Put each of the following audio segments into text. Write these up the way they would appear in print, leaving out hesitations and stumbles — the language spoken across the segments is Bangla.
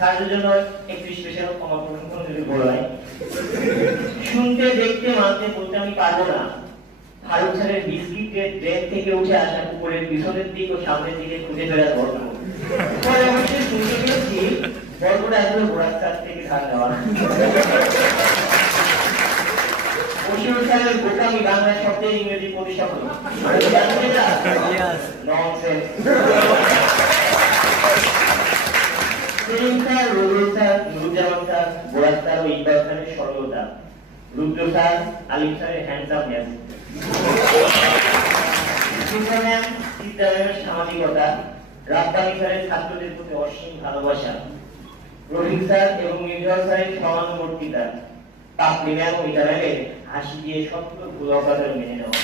স্যারের জন্য একটু স্পেশাল আমার প্রশংসা যদি বলাই, শুনতে দেখতে মানতে বলতে আমি পারবো না। ফারুক স্যারের বিস্কিটের ড্রেন থেকে উঠে আসা উপরের পিছনের দিক ও সামনের দিকে খুঁজে ফেরার গল্প। পরে অবশ্যই শুনতে পেয়েছি গল্পটা আসলে বোরাক স্যার থেকে ধার নেওয়া। বশির স্যারের বোকামি বাংলা শব্দের ইংরেজি প্রতিশব্দ। Nonsense. Selim sir, Rubel sir, Nuruzzaman sir, Borak sir ও ইকবাল স্যারের সরলতা, রুদ্র স্যার, আলিম স্যারের হ্যান্ডসামনেস, সামাজিকতা, রাব্বানী স্যারের ছাত্রদের প্রতি অসীম ভালোবাসা, রফিক স্যার এবং নির্ঝর স্যারের সমানুবর্তিতা, পাপড়ি ম্যাম ও ইটারের হাসি দিয়ে সত্য ভুল অকাতরে মেনে নেওয়া।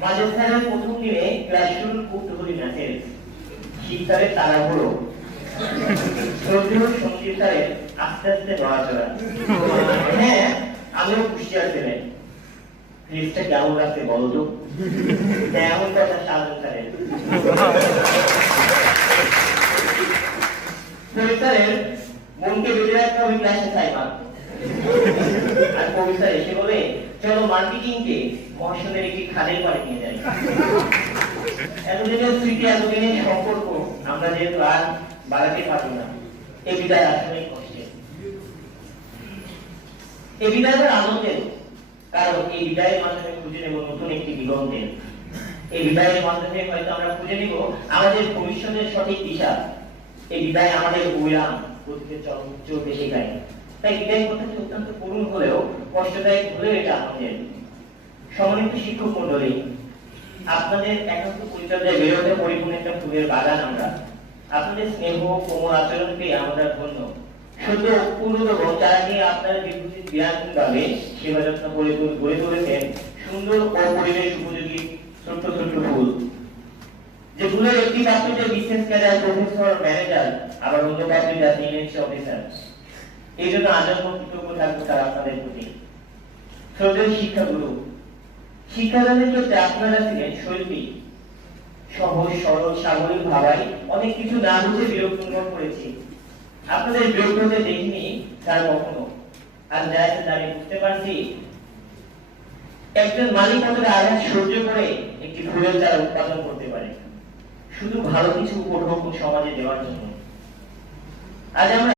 মাজেদ স্যারের প্রথম দিনে ক্লাস শুরুর কৌতূহলী ম্যাসেজ, শিক্ষারের তাড়াহুড়ো, শ্রদ্ধেয় সঞ্জীব স্যারের আস্তে আস্তে নড়াচড়া। হ্যাঁ, আমিও কুষ্টিয়ার ছিলেন। লিস্টটা কেমন লাগছে বলো তো? এমন কথা সাজু স্যারের। স্যারের মনকে বেঁধে রাখতে হবে ক্লাসে সাইমা। আর কবি স্যার এসে বলে, চলো মার্কেটিংকে মহাশনের একটি খাদের পাড়ে নিয়ে যাই। এতদিনের স্মৃতি, এতদিনের সম্পর্ক আমরা যেহেতু আর বাড়াতে পারবো না। এ বিদায় আসলেই কষ্টের। এ বিদায় আনন্দের, কারণ এই বিদায়ের মাধ্যমে খুঁজে নেব নতুন একটি দিগন্তের। এই বিদায়ের মাধ্যমে হয়তো আমরা খুঁজে নিব আমাদের ভবিষ্যতের সঠিক দিশা। এই বিদায় আমাদের উড়ান গতিতে চলতে শেখায়। তাই বিদায় কথাটি অত্যন্ত করুণ হলেও কষ্টদায়ক হলেও এটা আনন্দের। সম্মানিত শিক্ষক মন্ডলী, আপনাদের একান্ত পরিচর্যায় বেরোতে পরিপূর্ণ একটা ফুলের বাগান আমরা। আপনাদের স্নেহ কোমল আচরণ পেয়ে আমরা ধন্য। শুধু পূর্ণতম যারা নিয়ে আপনারা বিদ্যুৎ বিরামভাবে সেবা যত্ন করে গড়ে তুলেছেন সুন্দর ও পরিবেশ উপযোগী ছোট্ট ছোট্ট ফুল, যে ফুলের একটি পাত্রীতে বিশেষ ক্যাডার প্রফেসর ম্যানেজার, আবার অন্য পাত্রীতে আছে ইউনিট অফিসার। এই জন্য আজন্ম কৃতজ্ঞ থাকবো তার আপনাদের প্রতি। শ্রদ্ধেয় শিক্ষাগুরু, শিক্ষাদানের ক্ষেত্রে আপনারা ছিলেন শৈল্পী। সহজ সরল সাগরিক ভাবায় অনেক কিছু না বুঝে বিরক্ত অনুভব করেছি। আপনাদের বিরক্ত হতে দেখিনি তার কখনো। আর দাঁড়িয়ে বুঝতে পারছি একজন মালিক কতটা আঘাত সহ্য করে একটি ফুলের চারা উৎপাদন করতে পারে, শুধু ভালো কিছু উপভোগ সমাজে দেওয়ার জন্য। আজ আমরা